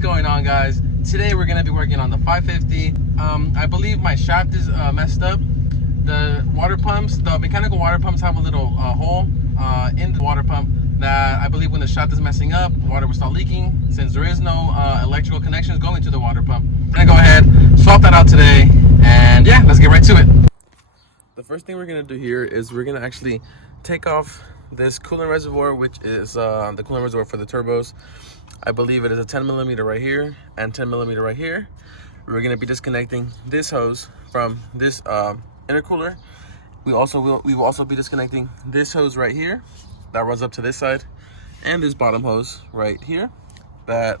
going on, guys? Today we're gonna be working on the 550. I believe my shaft is messed up. The water pumps, the mechanical water pumps have a little hole in the water pump that I believe when the shaft is messing up, water will start leaking. Since there is no electrical connections going to the water pump, I'm gonna go ahead, swap that out today, and yeah, let's get right to it. The first thing we're gonna do here is we're gonna actually take off this coolant reservoir, which is the coolant reservoir for the turbos. I believe it is a 10 millimeter right here and 10 millimeter right here. We're gonna be disconnecting this hose from this intercooler. We will also be disconnecting this hose right here that runs up to this side, and this bottom hose right here that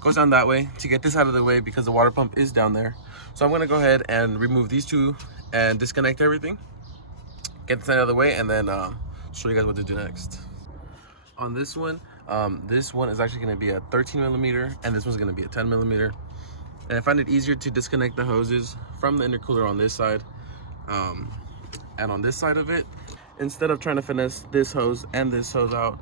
goes down that way to get this out of the way because the water pump is down there. So I'm gonna go ahead and remove these two and disconnect everything, get this out of the way, and then show you guys what to do next. On this one is actually going to be a 13 millimeter and this one's going to be a 10 millimeter. And I find it easier to disconnect the hoses from the intercooler on this side and on this side of it, instead of trying to finesse this hose and this hose out,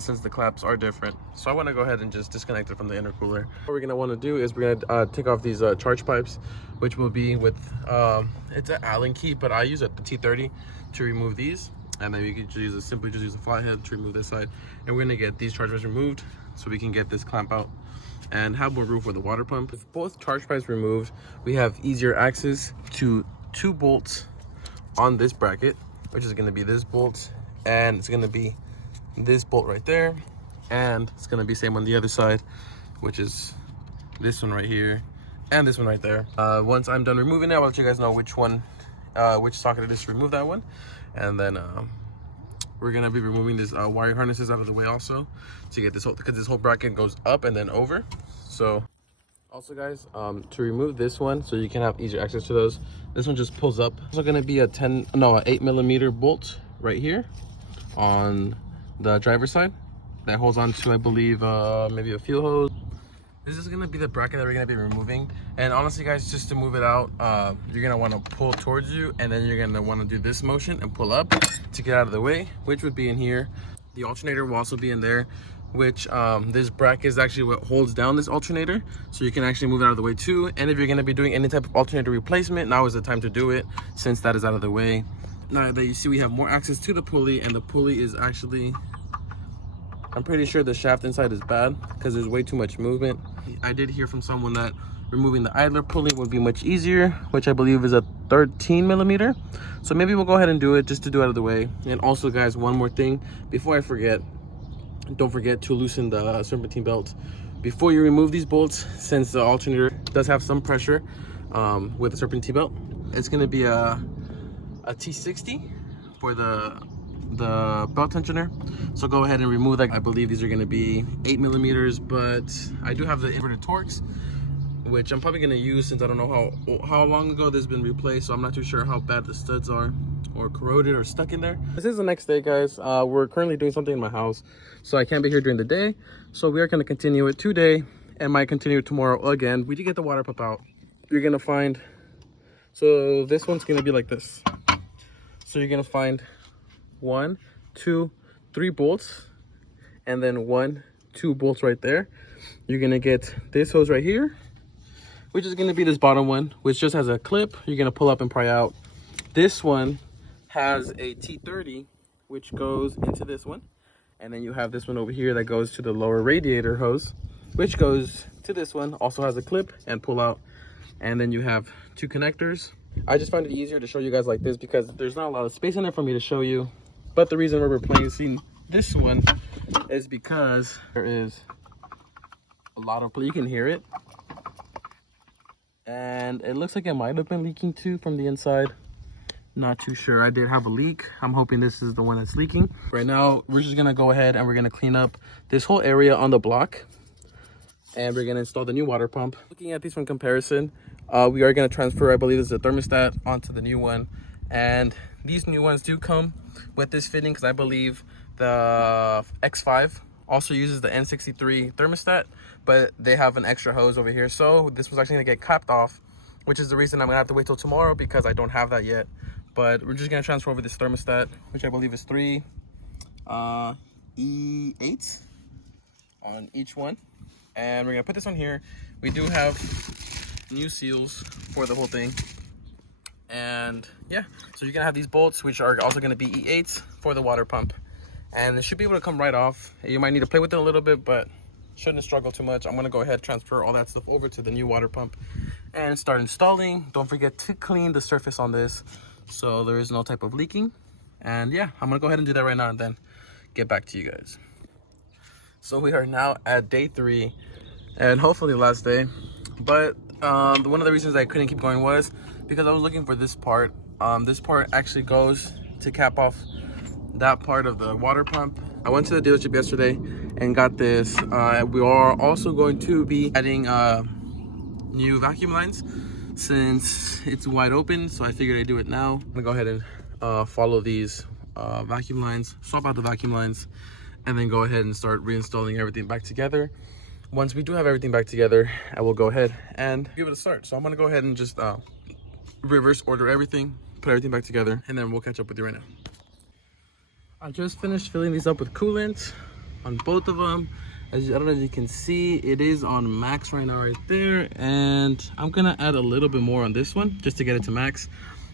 since the claps are different. So I want to go ahead and just disconnect it from the intercooler. What we're going to want to do is we're going to take off these charge pipes, which will be with it's an Allen key, but I use a T30 to remove these. And then you can just simply use a flathead to remove this side. And we're gonna get these chargers removed so we can get this clamp out and have more room for the water pump. With both charge pipes removed, we have easier access to 2 bolts on this bracket, which is gonna be this bolt, and it's gonna be this bolt right there, and it's gonna be same on the other side, which is this one right here and this one right there. Once I'm done removing it, I'll let you guys know which one, which socket it is to remove that one. And then we're gonna be removing these wire harnesses out of the way also to get this whole, because this whole bracket goes up and then over. So also, guys, to remove this one so you can have easier access to those, this one just pulls up. It's also gonna be a 8 millimeter bolt right here on the driver's side that holds on to, I believe, maybe a fuel hose. This is gonna be the bracket that we're gonna be removing. And honestly, guys, just to move it out, you're gonna wanna pull towards you, and then you're gonna wanna do this motion and pull up to get out of the way, which would be in here. The alternator will also be in there, which this bracket is actually what holds down this alternator. So you can actually move it out of the way too. And if you're gonna be doing any type of alternator replacement, now is the time to do it, since that is out of the way. Now that you see we have more access to the pulley, and the pulley is actually, I'm pretty sure the shaft inside is bad because there's way too much movement. I did hear from someone that removing the idler pulley would be much easier, which I believe is a 13 millimeter. So maybe we'll go ahead and do it just to do it out of the way. And also, guys, one more thing before I forget, don't forget to loosen the serpentine belt before you remove these bolts, since the alternator does have some pressure with the serpentine belt. It's going to be a T60 for the belt tensioner. So go ahead and remove that. I believe these are going to be 8 millimeters, but I do have the inverted Torx, which I'm probably going to use since I don't know how long ago this has been replaced. So I'm not too sure how bad the studs are or corroded or stuck in there. This is the next day, guys. We're currently doing something in my house, so I can't be here during the day. So we are going to continue it today and might continue it tomorrow again. We did get the water pump out. You're going to find, so this one's going to be like this. So you're going to find 1, 2, 3 bolts, and then 1, 2 bolts right there. You're gonna get this hose right here, which is gonna be this bottom one, which just has a clip. You're gonna pull up and pry out. This one has a T30, which goes into this one, and then you have this one over here that goes to the lower radiator hose, which goes to this one, also has a clip and pull out. And then you have 2 connectors. I just find it easier to show you guys like this because there's not a lot of space in there for me to show you. But the reason we're replacing this one is because there is a lot of, you can hear it. And it looks like it might have been leaking too from the inside. Not too sure. I did have a leak. I'm hoping this is the one that's leaking. Right now, we're just gonna go ahead and we're gonna clean up this whole area on the block. And we're gonna install the new water pump. Looking at these from comparison, we are gonna transfer, I believe this is a thermostat, onto the new one. And these new ones do come with this fitting because I believe the X5 also uses the N63 thermostat, but they have an extra hose over here. So this was actually gonna get capped off, which is the reason I'm gonna have to wait till tomorrow because I don't have that yet. But we're just gonna transfer over this thermostat, which I believe is 3 E8s on each one. and we're gonna put this on here. We do have new seals for the whole thing, and yeah, so you're gonna have these bolts, which are also gonna be E8s for the water pump, and it should be able to come right off. You might need to play with it a little bit, but shouldn't struggle too much. I'm gonna go ahead and transfer all that stuff over to the new water pump and start installing. Don't forget to clean the surface on this so there is no type of leaking. And yeah, I'm gonna go ahead and do that right now and then get back to you guys. So we are now at day 3 and hopefully last day, but one of the reasons I couldn't keep going was because I was looking for this part. This part actually goes to cap off that part of the water pump. I went to the dealership yesterday and got this. We are also going to be adding new vacuum lines since it's wide open, so I figured I'd do it now. I'm gonna go ahead and follow these vacuum lines, swap out the vacuum lines, and then go ahead and start reinstalling everything back together. Once we do have everything back together, I will go ahead and give it a start. So I'm gonna go ahead and just reverse order everything, put everything back together, and then we'll catch up with you right now. I just finished filling these up with coolant on both of them. I don't know if you can see, it is on max right now right there, and I'm gonna add a little bit more on this one just to get it to max.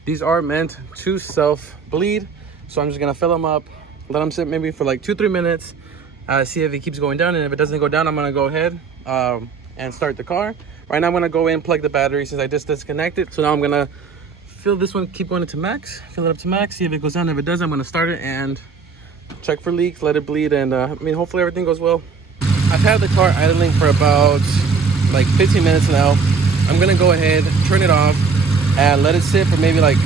These are meant to self bleed, so I'm just gonna fill them up, let them sit maybe for like 2-3 minutes, see if it keeps going down, and if it doesn't go down, I'm gonna go ahead and start the car. Right now I'm gonna go in, plug the battery since I just disconnected. So now I'm gonna fill this one, keep going into max, fill it up to max, see if it goes down. If it does, I'm gonna start it and check for leaks, let it bleed, and I mean, hopefully everything goes well. I've had the car idling for about like 15 minutes now. I'm gonna go ahead, turn it off, and let it sit for maybe like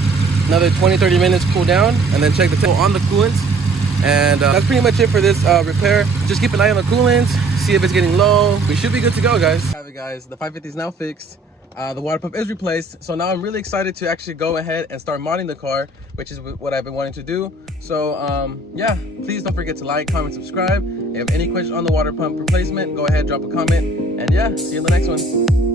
another 20-30 minutes, cool down, and then check the tempo on the coolant. And that's pretty much it for this repair. Just keep an eye on the coolant, see if it's getting low. We should be good to go, guys. Have it, guys. The 550 is now fixed. The water pump is replaced, so now I'm really excited to actually go ahead and start modding the car, which is what I've been wanting to do. So yeah, please don't forget to like, comment, subscribe. If you have any questions on the water pump replacement, go ahead, drop a comment, and yeah, see you in the next one.